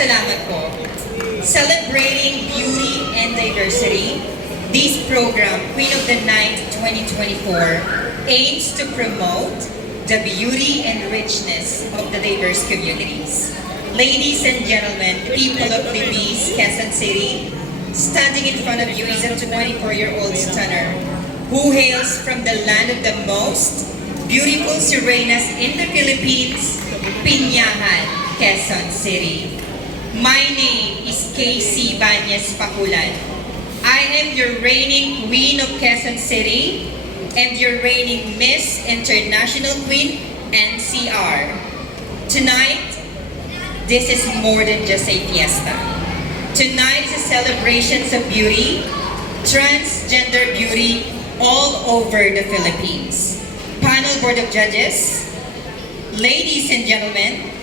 salamat po. Celebrating beauty and diversity, this program, Queen of the Night 2024, aims to promote the beauty and richness of the diverse communities. Ladies and gentlemen, people of Libis, Quezon City, standing in front of you is a 24-year-old stunner who hails from the land of the most beautiful sirenas in the Philippines, Piñahan, Quezon City. My name is Casey Banyes Pakulan. I am your reigning Queen of Quezon City and your reigning Miss International Queen NCR. Tonight, this is more than just a fiesta. Tonight is a celebration of beauty, transgender beauty all over the Philippines. Panel Board of Judges, ladies and gentlemen,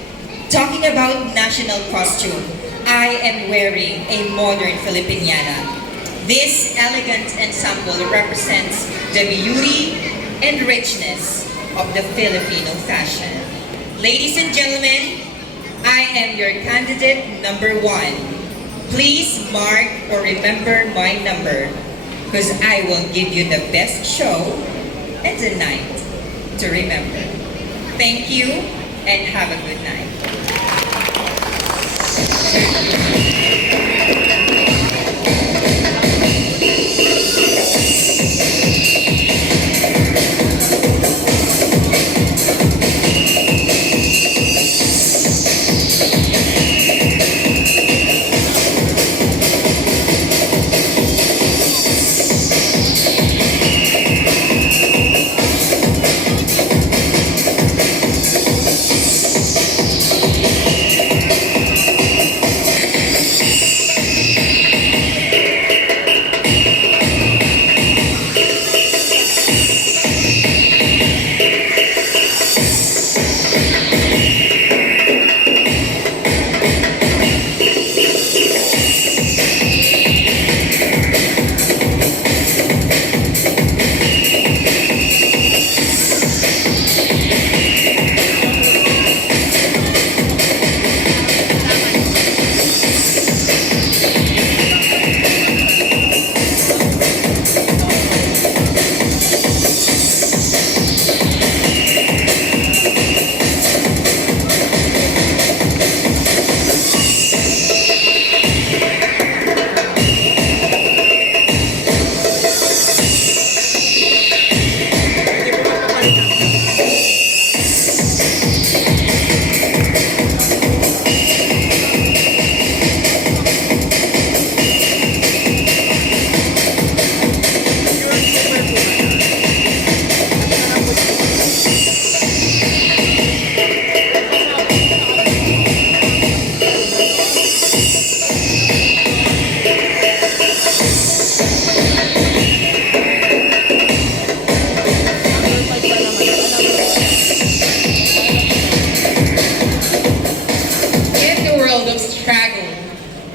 talking about national costume, I am wearing a modern Filipiniana. This elegant ensemble represents the beauty and richness of the Filipino fashion. Ladies and gentlemen, I am your candidate number 1. Please mark or remember my number because I will give you the best show and the night to remember. Thank you and have a good night.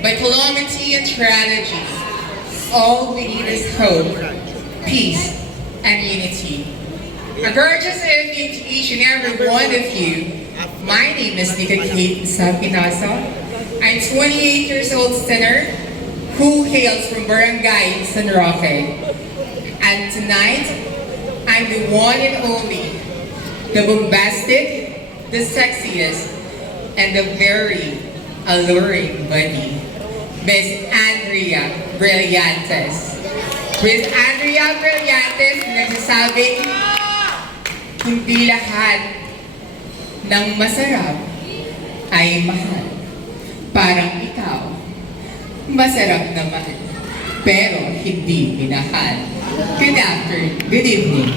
By calamity and tragedy, all we need is hope, peace, and unity. A gorgeous evening to each and every one of you. My name is Nika Kate Sapinasa. I'm 28 years old sinner who hails from Barangay San Roque. And tonight, I'm the one and only, the bombastic, the sexiest, and the very alluring bunny, Miss Andrea Brillantes. Miss Andrea Brillantes, nagsasabing, hindi lahat ng masarap ay mahal. Parang ikaw, masarap naman, pero hindi minahal. Good afternoon, good evening.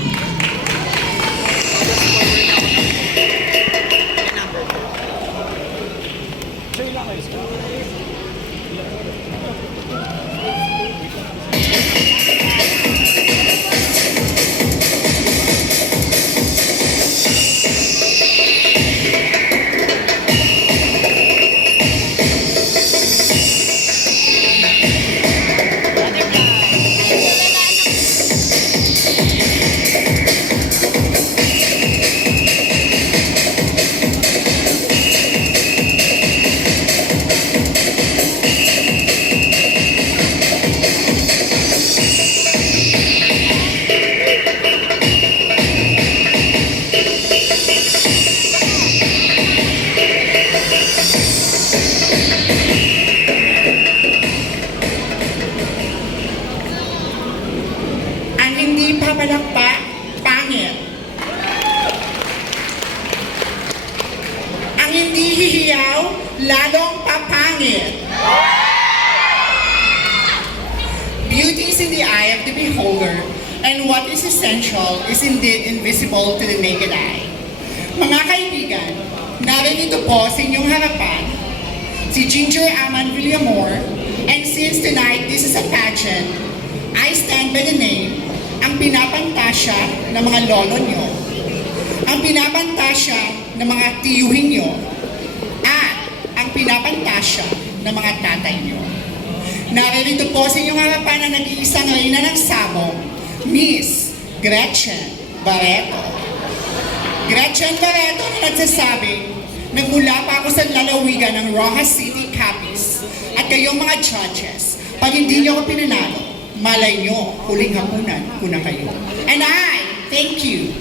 Ang hindi papalakpak, pangit. Ang hindi hihiyaw, lalong papangit. Beauty is in the eye of the beholder, and what is essential is indeed invisible to the naked eye. Mga kaibigan, narito po sa inyong harapan si Ginger Aman Villamor, and since tonight this is a pageant, I stand by the name, ang pinapantasya ng mga lolo nyo, ang pinapantasya ng mga tiyuhin nyo, at ang pinapantasya ng mga tatay nyo. Narito po sa inyong harapan ang nag-iisang reyna ng sabong, Miss Gretchen Barreto. Gretchen Barreto na nagsasabing, nagmula pa ako sa lalawigan ng Rojas City, Capiz. At kayong mga judges, pag hindi niyo ako pinanalo, malay nyo, huling hapunan ko na kayo. And I thank you.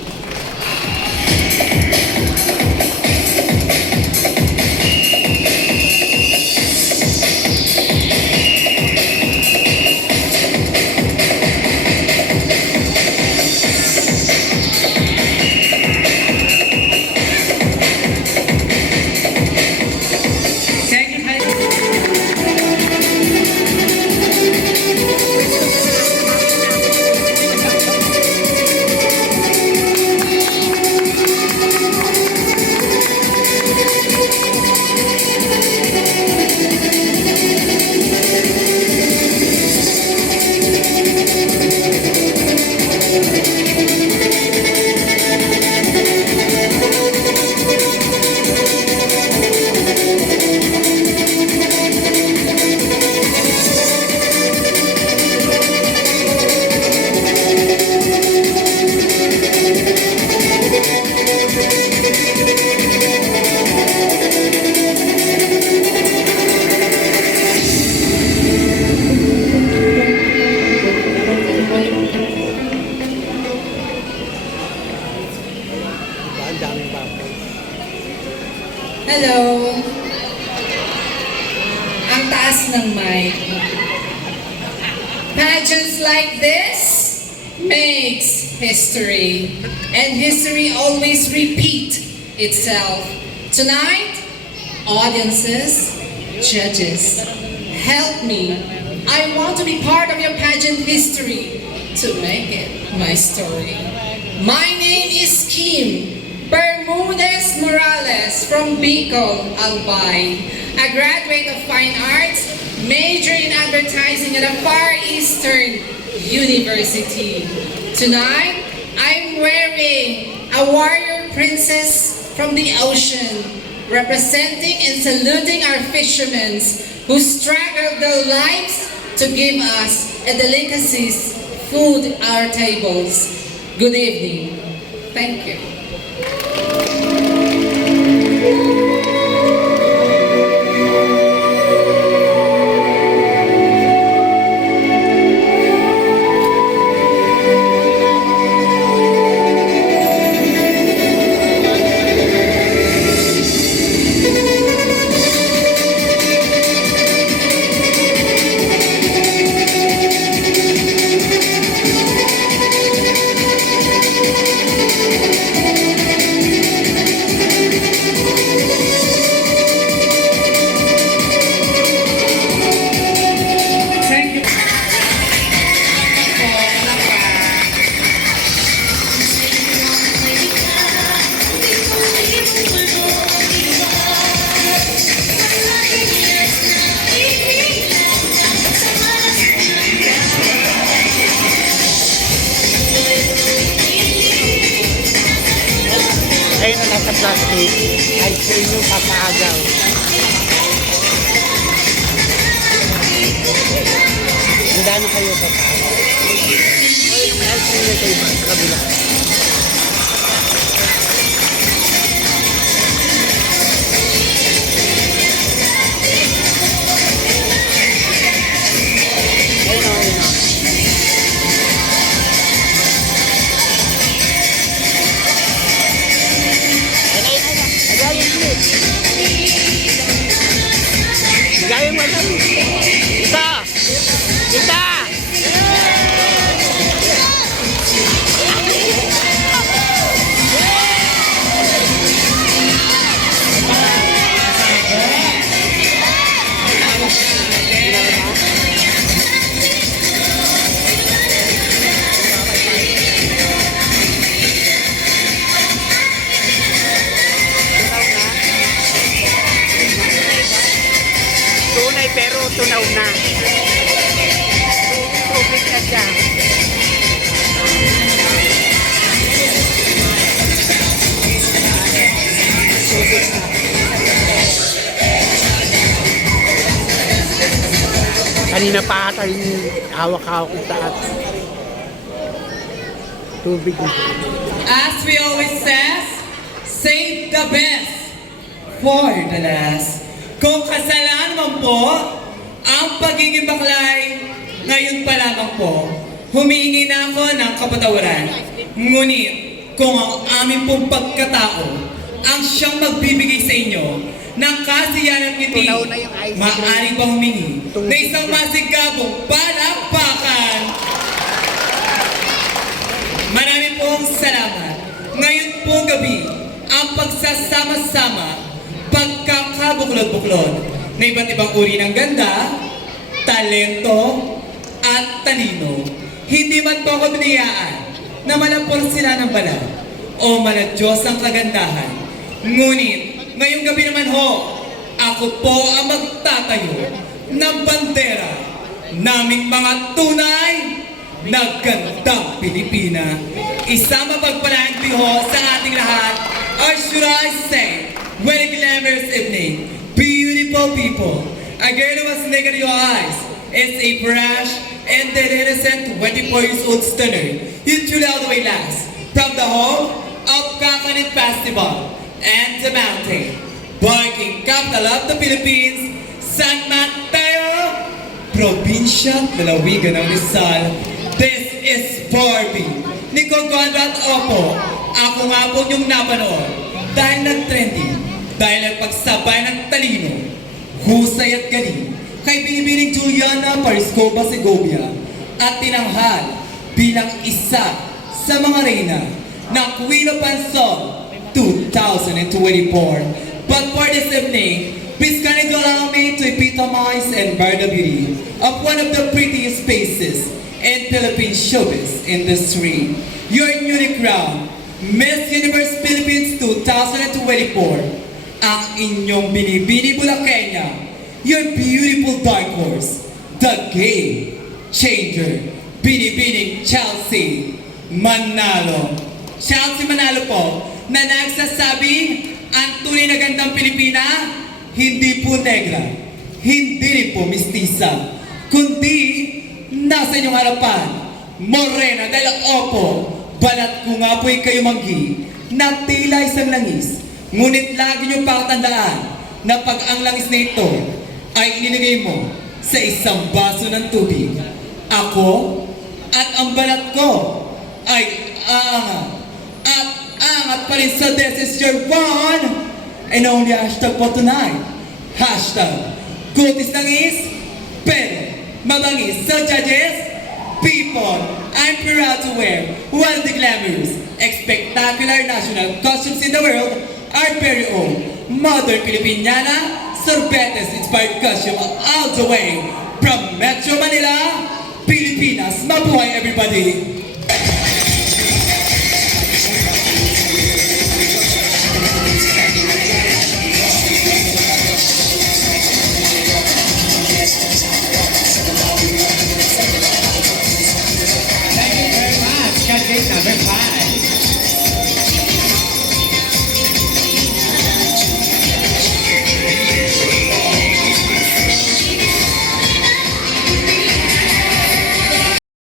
Thank you, Heidi. Hello! Ang taas ng mic. Pageants like this makes history. And history always repeat itself. Tonight, audiences, judges, help me. I want to be part of your pageant history to make it my story. My name is Kim Bermudez Morales from Bicol, Albay, a graduate of Fine Arts, major in advertising at a Far Eastern University. Tonight, I'm wearing a warrior princess from the ocean, representing and saluting our fishermen who struggle their lives to give us a delicacies, food our tables. Good evening. Thank you. Ayun na nasa plastic, ice cream yung papaagaw. Handa na kayo papaagaw. Ayun yung ice cream na kayo sa kabila. Ayun o, ayun o. tunaw na. Tubig na siya. Tubig na. Kanina pa ata yung hawak-hawak yung taas. Tubig na. As we always says, save the best for the last. Kung kasalanan man po ang pagiging baklay, ngayon pa lamang po, humihingi na ako ng kapatawaran. Ngunit kung ang aming pong pagkatao ang siyang magbibigay sa inyo ng kasiyahan at ngiti, Tunaw na yung ice cream. maaari bang humingi Tubig na isang na. masigabong palakpakan? Marami pong salamat. Ngayon pong gabi, ang pagsasama-sama, pagkakabuklod-buklod na iba't ibang uri ng ganda, talento, at talino. Hindi man po ako biniyaan na malapor sila ng banal o maladyos ang kagandahan. Ngunit, ngayong gabi naman ho, ako po ang magtatayo ng bandera naming mga tunay na gandang Pilipina. Isang mapagpalang biho sa ating lahat, or should I say, what a glamorous evening. Beautiful people, a girl who was naked in your eyes is a fresh and an innocent 24 years old stunner. You truly all the way last from the home of Kakanin Festival and the mountain, barking capital of the Philippines, San Mateo, Probinsya Lalawigan ng Rizal. This is Barbie. Nico Conrad, opo. Ako nga po yung napanood. Dahil nag-trending. Dahil nagpagsabay ng talino. Husay at galing. Kay binibining Juliana Pariscoba Segovia. At tinanghal bilang isa sa mga reyna ng Queen of Pansol 2024. But for this evening, please kindly allow me to epitomize and bar the beauty of one of the prettiest faces in Philippine showbiz industry. Your newly crowned Miss Universe Philippines 2024. Ang inyong binibini Bulakenya. Your beautiful dark horse. The game changer. Binibining Chelsea Manalo. Chelsea Manalo po na nagsasabing ang tunay na gandang Pilipina, hindi po negra, hindi rin po mistisa, kundi nasa inyong harapan, morena, dahil opo, balat ko nga po'y kayo manggi, na tila isang langis, ngunit lagi niyong pakatandaan na pag ang langis na ito ay inilagay mo sa isang baso ng tubig, ako at ang balat ko ay aangat at angat pa rin sa this is your one and only hashtag for tonight. Hashtag Kutis Langis, pero mabangis. So judges, people, I'm proud to wear one of the glamorous, spectacular national costumes in the world, our very own Mother Filipiniana Sorbetes inspired costume all the way from Metro Manila, Pilipinas. Mabuhay everybody!